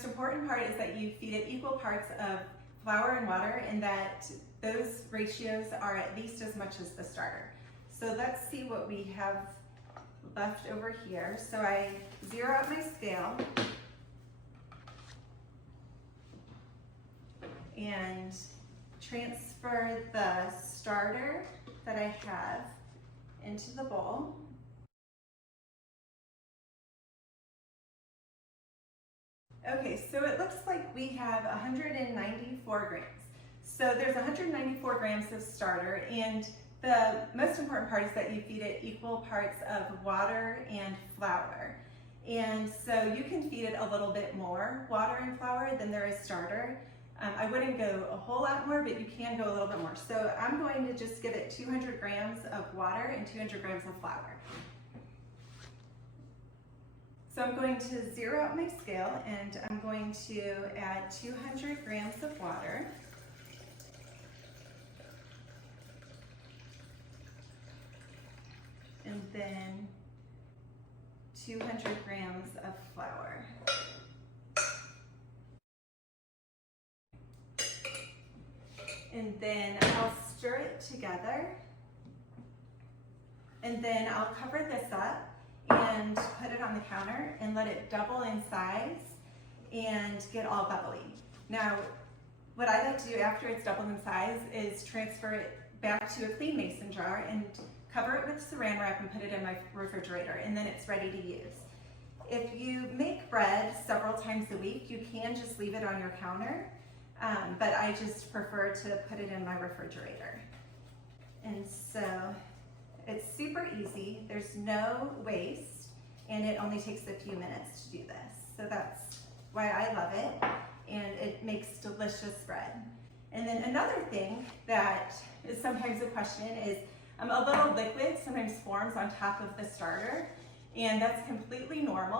most important part is that you feed it equal parts of flour and water, and that those ratios are at least as much as the starter. So let's see what we have left over here. So I zero out my scale and transfer the starter that I have into the bowl. Okay, so it looks like we have 194 grams. So there's 194 grams of starter, and the most important part is that you feed it equal parts of water and flour. And so you can feed it a little bit more water and flour than there is starter. I wouldn't go a whole lot more, but you can go a little bit more. So I'm going to just give it 200 grams of water and 200 grams of flour. So I'm going to zero out my scale, and I'm going to add 200 grams of water. And then 200 grams of flour. And then I'll stir it together. And then I'll cover this up and put it on the counter and let it double in size and get all bubbly. Now, what I like to do after it's doubled in size is transfer it back to a clean mason jar and cover it with saran wrap and put it in my refrigerator, and then it's ready to use. If you make bread several times a week, you can just leave it on your counter, but I just prefer to put it in my refrigerator. And so it's super easy, there's no waste, and it only takes a few minutes to do this. So that's why I love it, and it makes delicious bread. And then another thing that is sometimes a question is a little liquid sometimes forms on top of the starter, and that's completely normal.